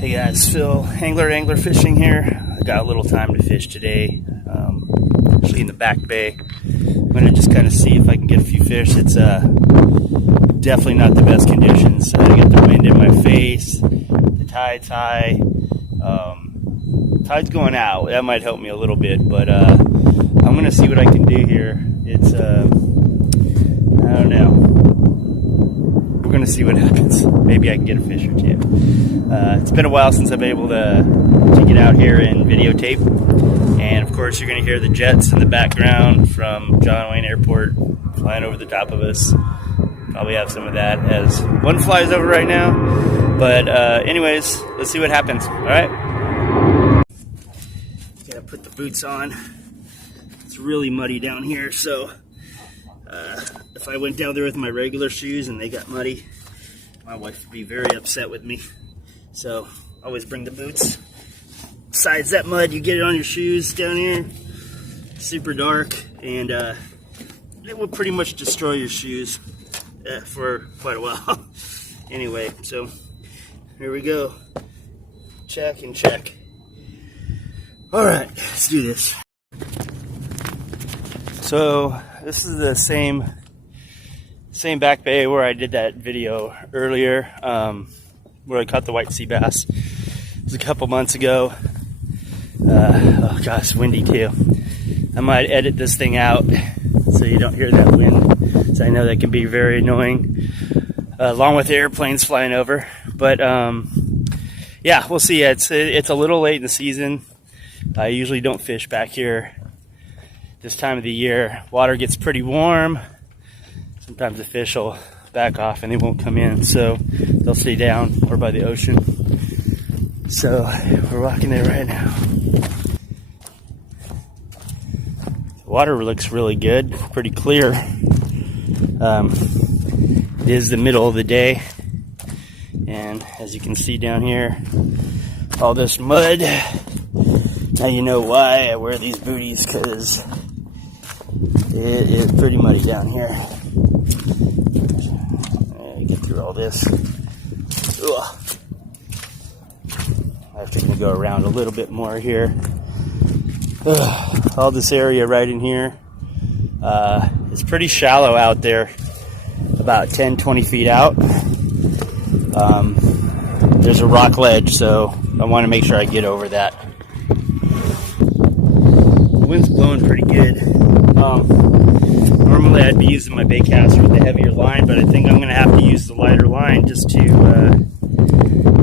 Hey guys, Phil, angler fishing here. I got a little time to fish today, actually in the back bay. I'm gonna just kind of see if I can get a few fish. It's definitely not the best conditions. I got the wind in my face, the tide's high, tide's going out. That might help me a little bit, but I'm gonna see what I can do here. It's I don't know. We're gonna see what happens. Maybe I can get a fish or two. It's been a while since I've been able to get out here and videotape, and of course you're gonna hear the jets in the background from John Wayne Airport flying over the top of us. Probably have some of that as one flies over right now, but anyways, let's see what happens. All right, gotta put the boots on. It's really muddy down here, so if I went down there with my regular shoes and they got muddy, my wife would be very upset with me. So always bring the boots. Besides that mud, you get it on your shoes down here, super dark, and it will pretty much destroy your shoes for quite a while. Anyway, so here we go. Check and check. All right, let's do this. So this is the same back bay where I did that video earlier, where I caught the white sea bass. It was a couple months ago. Oh gosh, windy too. I might edit this thing out so you don't hear that wind, so I know that can be very annoying, along with airplanes flying over. But yeah, we'll see. It's a little late in the season. I usually don't fish back here this time of the year. Water gets pretty warm. Sometimes the fish will back off and they won't come in, so they'll stay down or by the ocean. So we're walking there right now. The water looks really good, pretty clear. It is the middle of the day, and as you can see down here, all this mud. Now you know why I wear these booties, because it is pretty muddy down here. Get through all this. Ugh. I have to go around a little bit more here. Ugh. All this area right in here. It's pretty shallow out there, about 10-20 feet out. There's a rock ledge, so I want to make sure I get over that. The wind's blowing pretty good. Normally I'd be using my bait caster with the heavier line, but I think I'm going to have to use the lighter line just to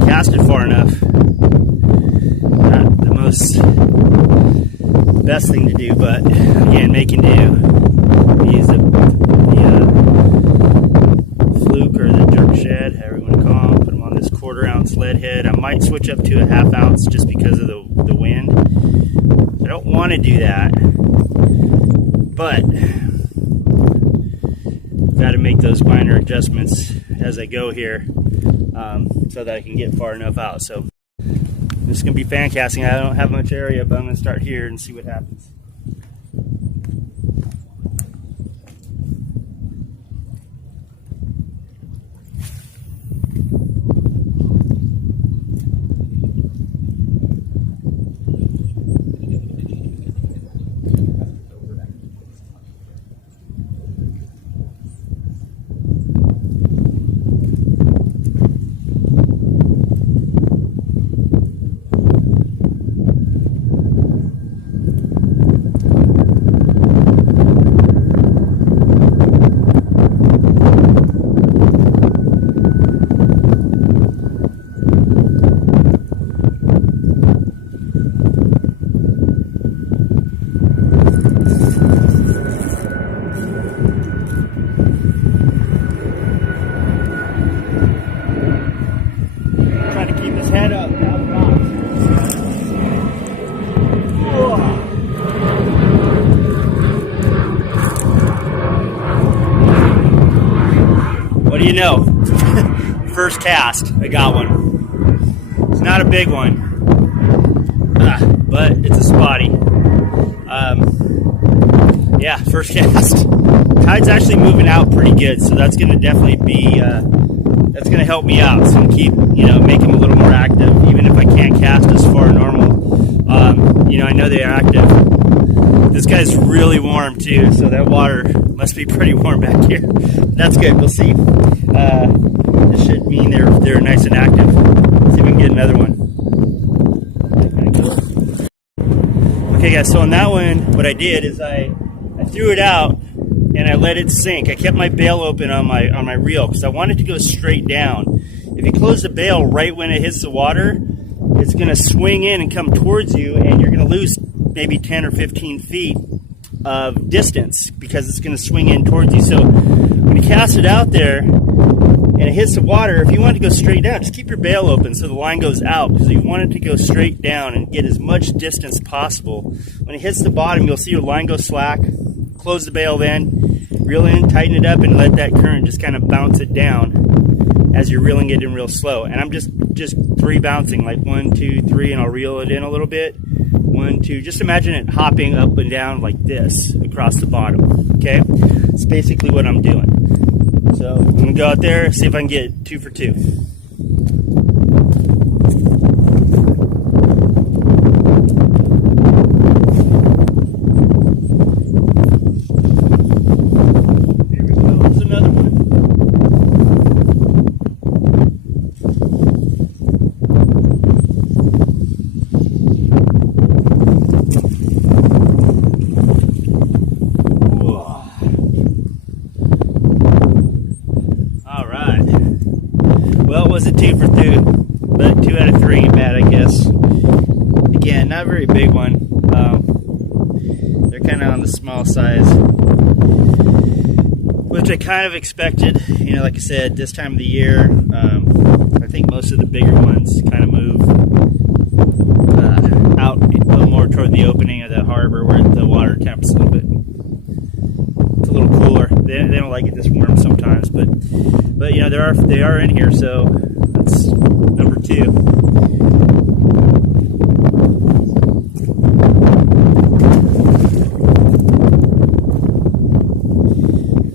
cast it far enough. Not the best thing to do, but again, making do. Use the fluke or the jerk shed, however you want to call them. Put them on this 1/4 ounce lead head. I might switch up to a 1/2 ounce just because of the wind. I don't want to do that, but got to make those minor adjustments as I go here, so that I can get far enough out. So this is going to be fan casting. I don't have much area, but I'm going to start here and see what happens. What do you know? First cast, I got one. It's not a big one, but it's a spotty. Yeah, first cast. Tide's actually moving out pretty good, so that's going to definitely be that's going to help me out. It's going to keep, make them a little more active, even if I can't cast as far normal. I know they're active. This guy's really warm too, so that water must be pretty warm back here. That's good. We'll see. This should mean they're nice and active. Let's see if we can get another one. Okay, guys. So on that one, what I did is I threw it out and I let it sink. I kept my bail open on my reel because I wanted to go straight down. If you close the bail right when it hits the water, it's going to swing in and come towards you, and you're going to lose maybe 10 or 15 feet of distance because it's going to swing in towards you. So when you cast it out there and it hits the water, if you want to go straight down, just keep your bail open so the line goes out, because you want it to go straight down and get as much distance possible. When it hits the bottom, you'll see your line go slack. Close the bail then, reel in, tighten it up, and let that current just kind of bounce it down as you're reeling it in real slow. And I'm just three bouncing, like 1, 2, 3, and I'll reel it in a little bit. 1, 2, just imagine it hopping up and down like this across the bottom, okay? It's basically what I'm doing. So I'm gonna go out there, see if I can get 2 for 2. Was a 2 for 2, but 2 out of 3 ain't bad, I guess. Again, not a very big one. They're kind of on the small size, which I kind of expected. Like I said, this time of the year, I think most of the bigger ones kind of move out a little more toward the opening of the harbor where the water temps a little bit. It's a little cooler. They don't like it this warm sometimes, but they are in here, so that's number 2.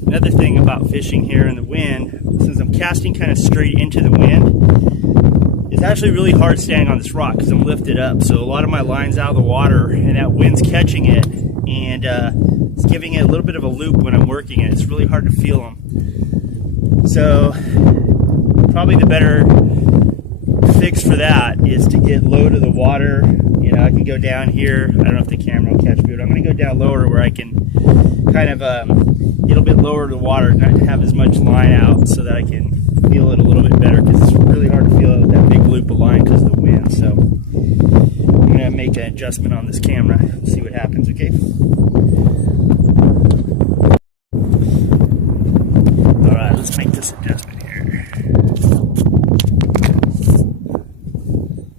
Another thing about fishing here in the wind, since I'm casting kind of straight into the wind, it's actually really hard staying on this rock because I'm lifted up. So a lot of my line's out of the water, and that wind's catching it, and it's giving it a little bit of a loop when I'm working it. It's really hard to feel them. So probably the better fix for that is to get low to the water. I can go down here. I don't know if the camera will catch me, but I'm going to go down lower where I can kind of get a little bit lower to the water, not have as much line out, so that I can feel it a little bit better, because it's really hard to feel that big loop of line because of the wind. So I'm going to make an adjustment on this camera, see what happens, okay? Alright, let's make this adjustment here.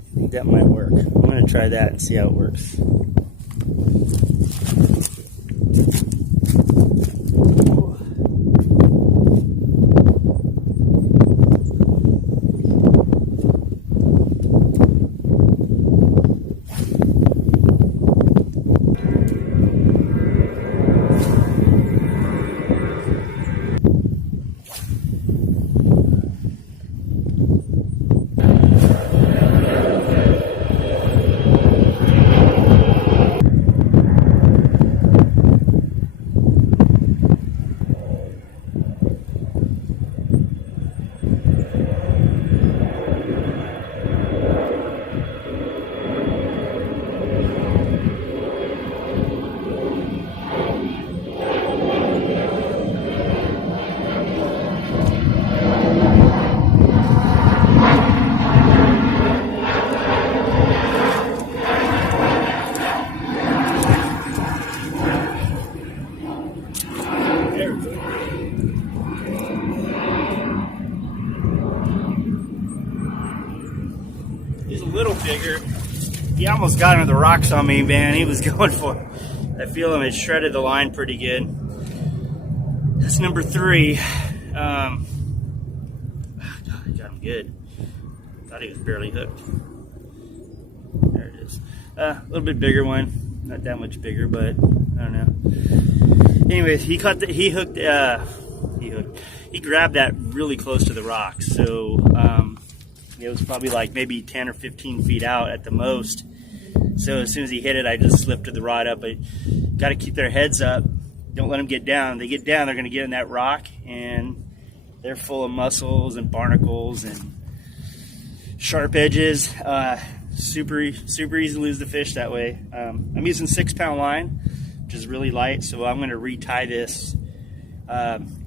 I think that might work. I'm going to try that and see how it works. He's a little bigger. He almost got into the rocks on me, man. He was going for it. I feel him. It shredded the line pretty good. That's number 3. God, I got him good. Thought he was barely hooked. There it is. A little bit bigger one. Not that much bigger, but I don't know. Anyways, he hooked he hooked. He grabbed that really close to the rocks, so it was probably like maybe 10 or 15 feet out at the most. So as soon as he hit it, I just lifted the rod up. But got to keep their heads up. Don't let them get down. If they get down, they're going to get in that rock, and they're full of mussels and barnacles and sharp edges. Super easy to lose the fish that way. I'm using 6-pound line, which is really light, so I'm going to retie this,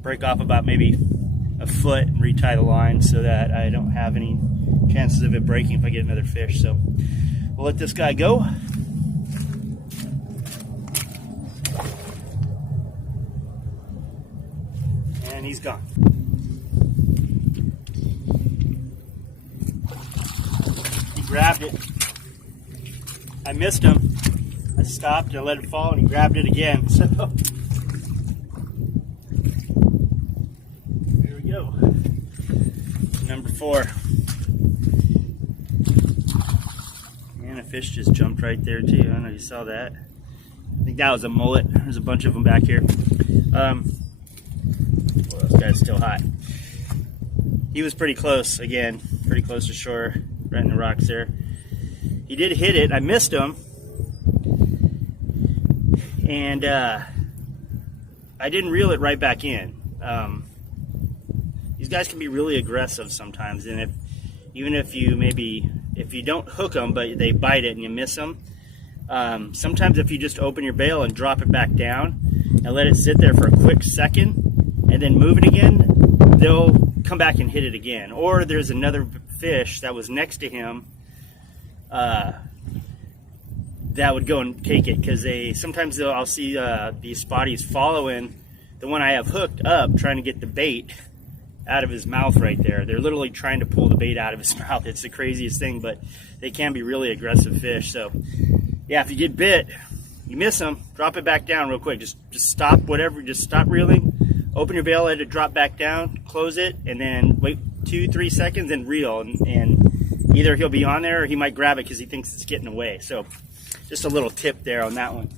break off about maybe a foot and retie the line so that I don't have any chances of it breaking if I get another fish. So we'll let this guy go. And he's gone. He grabbed it. I missed him. I stopped and I let it fall, and he grabbed it again. So there we go. Number 4. And a fish just jumped right there too. I don't know if you saw that. I think that was a mullet. There's a bunch of them back here. Well, this guy's still hot. He was pretty close, again, pretty close to shore, right in the rocks there. He did hit it. I missed him. And I didn't reel it right back in. These guys can be really aggressive sometimes, and even if you don't hook them, but they bite it and you miss them, sometimes if you just open your bail and drop it back down and let it sit there for a quick second and then move it again, they'll come back and hit it again. Or there's another fish that was next to him that would go and take it, because sometimes I'll see these spotties following the one I have hooked up, trying to get the bait out of his mouth right there. They're literally trying to pull the bait out of his mouth. It's the craziest thing, but they can be really aggressive fish. So yeah, if you get bit, you miss them, drop it back down real quick. Just stop whatever, just stop reeling, open your bail, let it drop back down, close it, and then wait 2-3 seconds and reel, and either he'll be on there or he might grab it because he thinks it's getting away. So just a little tip there on that one.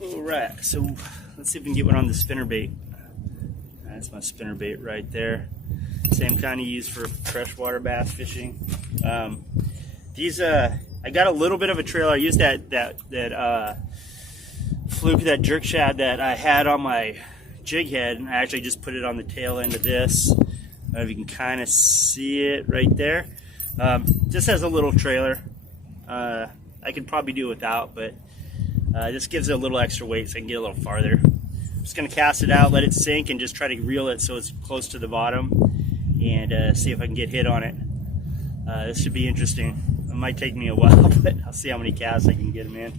All right, so let's see if we can get one on the spinnerbait. That's my spinnerbait right there. Same kind of used for freshwater bass fishing. These I got a little bit of a trailer. I used that fluke, that jerk shad that I had on my jig head, and I actually just put it on the tail end of this. I don't know if you can kind of see it right there. Just has a little trailer. I could probably do without, but this gives it a little extra weight so I can get a little farther. I'm just going to cast it out, let it sink, and just try to reel it so it's close to the bottom, and see if I can get hit on it. This should be interesting. It might take me a while, but I'll see how many casts I can get them in.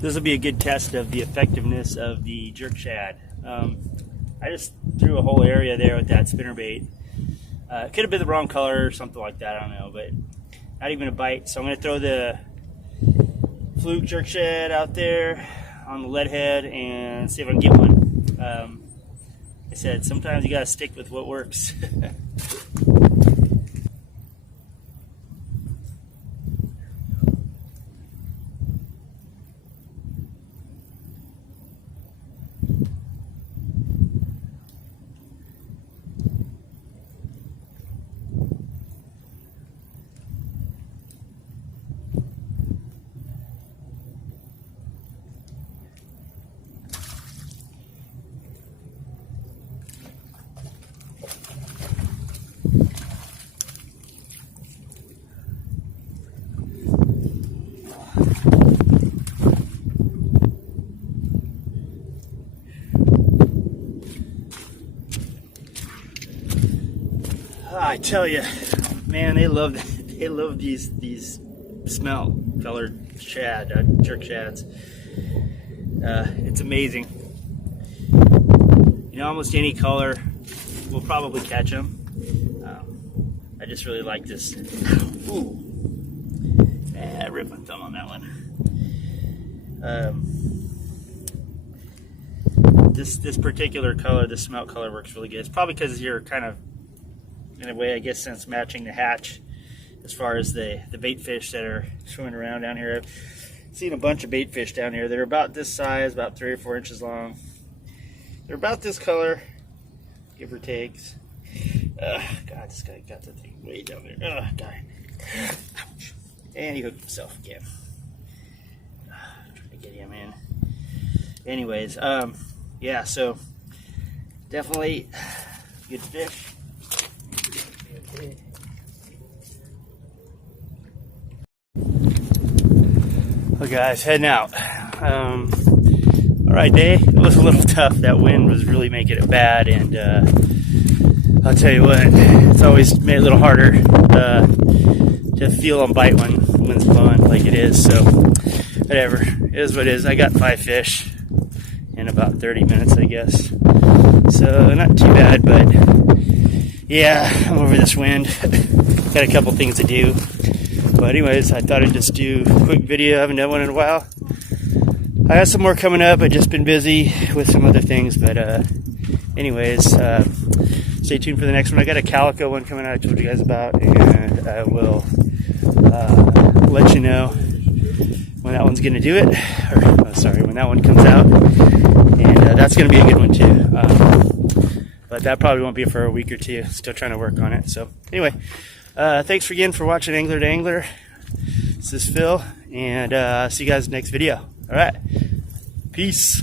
This will be a good test of the effectiveness of the jerk shad. I just threw a whole area there with that spinnerbait. It could have been the wrong color or something like that, I don't know, but not even a bite. So I'm going to throw the fluke jerk shad out there on the lead head and see if I can get one. Like I said, sometimes you got to stick with what works. I tell you, man, they love these smelt colored shad, jerk shads. It's amazing. You know, almost any color will probably catch them. I just really like this. Ooh, I ripped my thumb on that one. This particular color, this smelt color, works really good. It's probably because you're kind of, in a way, I guess, since matching the hatch as far as the bait fish that are swimming around down here. I've seen a bunch of bait fish down here. They're about this size, about 3 or 4 inches long. They're about this color, give or takes. God, this guy got the thing way down there. God. Ouch. And he hooked himself again. Trying to get him in. Anyways, yeah, so definitely good fish. Well, guys, heading out. Alright day. It was a little tough. That wind was really making it bad, and I'll tell you what, it's always made it a little harder to feel them bite when the wind's blowing like it is. So whatever, it is what it is. I got 5 fish in about 30 minutes, I guess. So not too bad, but yeah, I'm over this wind. Got a couple things to do. But anyways, I thought I'd just do a quick video. I haven't done one in a while. I got some more coming up. I've just been busy with some other things. But anyways, stay tuned for the next one. I got a calico one coming out I told you guys about. And I will let you know when that one's going to do it. Or, when that one comes out. And that's going to be a good one too. But that probably won't be for a week or two. Still trying to work on it. So anyway. Thanks again for watching Angler to Angler. This is Phil, and see you guys next video. All right, peace.